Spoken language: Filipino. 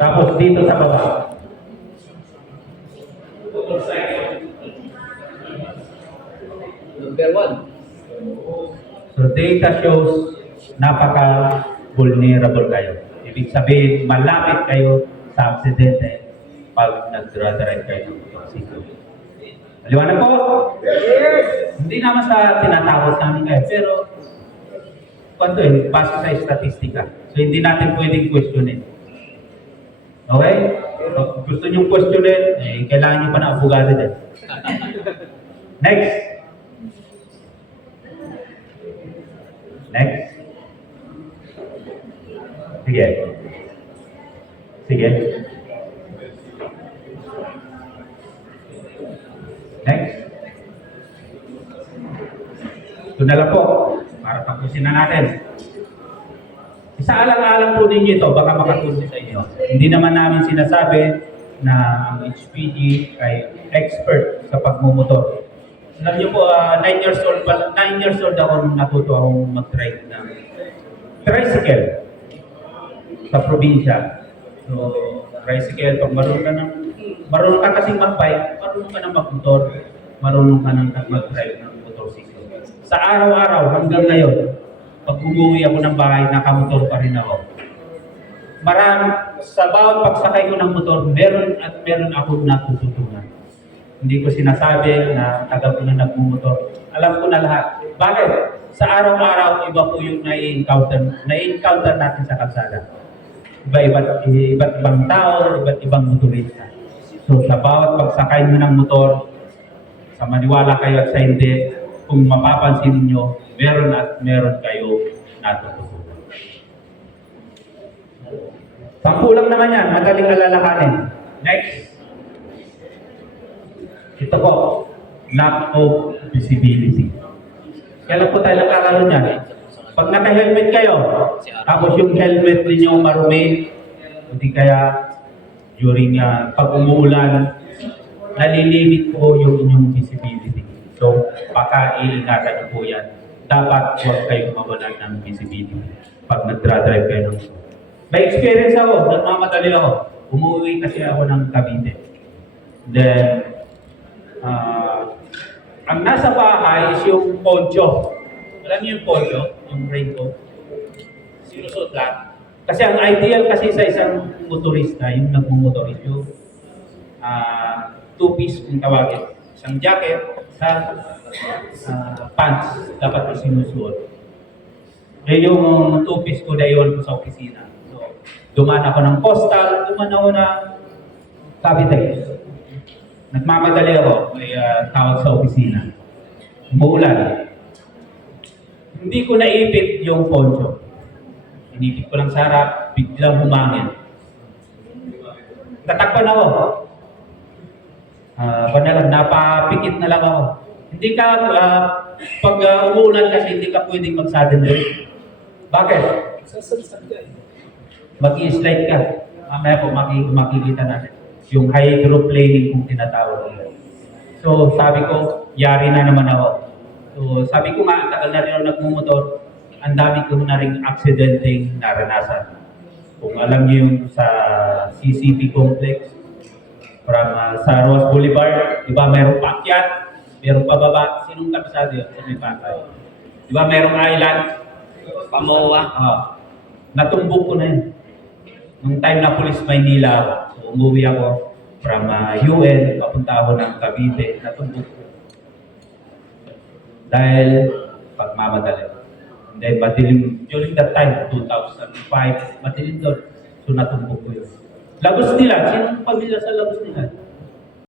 Tapos dito sa baba. Number 1. So data shows napaka-vulnerable kayo. Ibig sabihin, malapit kayo sa aksidente pag nag-drive kayo ng motorsiklo. Maliwanag po? Yes! Hindi naman sa tinatakot namin kayo, pero kwanto base sa statistika. So hindi natin pwedeng questionin. Okay? So, gusto nyo questionin, kailangan nyo pa na abogado din. Next. Next. Sige. Sige. Next. Ito na lang po. Para tapusin na natin. Isaalang-alang po ninyo ito, baka makatulong sa inyo. Hindi naman namin sinasabi na ang HPG ay expert sa pagmumotor. Alam niyo po, 9 years old ako nung natuto akong mag-drive ng tricycle sa probinsya. So, tricycle, pag marunong ka kasing mag-bike, marunong ka ng mag-motor, marunong ka ng mag-drive ng motorsiklo. Sa araw-araw hanggang ngayon, pag umuwi ako ng bahay, nakamotor pa rin ako. Sa bawat pagsakay ko ng motor, meron akong natututunan. Hindi ko sinasabi na tagal ko na nagmumotor. Alam ko na lahat. Bakit? Sa araw-araw, iba po yung na-encounter natin sa kalsada. Iba't ibang tao, iba't ibang motorista. So sa bawat pagsakay mo ng motor, sa maniwala kayo at sa hindi, kung mapapansin niyo, meron kayo natututunan. Sampu lang naman yan, madaling alalahanin. Next. Ito po, lack of visibility. Kailan po tayo nakakaroon yan? Pag naka-helmet kayo, tapos yung helmet ninyo marumi, hindi kaya during pag umuulan, nalilimit po yung inyong visibility. So, baka iingatan niyo po yan. Dapat huwag kayong mawalan ng visibility pag nag-drive kayo ng may experience ako, nagmamadali ako. Umuwi kasi ako ng Cavite. Then, ang nasa bahay is yung poncho. Alam niyo yung poncho? Yung raincoat? Sinusot lang. Kasi ang ideal kasi sa isang motorista, yung nagmumotor, yung two-piece kung tawagin. Isang jacket sa pants dapat sinusuot. Yung two-piece ko na yun sa opisina. So, dumaan ako ng postal, dumaan ako ng Cavite. Nagmamadali ako, may tawag sa opisina. Umuulan. Hindi ko naipit yung poncho. Inipit ko lang sa harap, biglang humangin. Natakpan ako. Napapikit na lang ako. Hindi ka, pag umuulan kasi hindi ka pwedeng mag-sudden brake. Bakit? Mag-i-slide ka. Mamaya po makikita natin. Yung hydroplaning kung tinatawag nila. So sabi ko, yari na naman ako. So sabi ko nga, tagal na rin ako nagmumotor, ang dami ko na rin aksidenteng naranasan. Kung alam niyo yung sa CCT complex, from sa Ross Boulevard, di ba mayroong paakyat, mayroong pababa, sinong kabisado yun sa may patay? Di ba mayroong island? Pamoa. Natumbok ko na yun. Nung time na Police Maynila ako, so umuwi ako from UN, papunta ako ng Cavite, natumbok ko. Dahil pagmamadali. And then madilim, during that time, 2005, madilim doon. So natumbok ko yun. Lagos nila, sinong pamilya sa Lagos nila?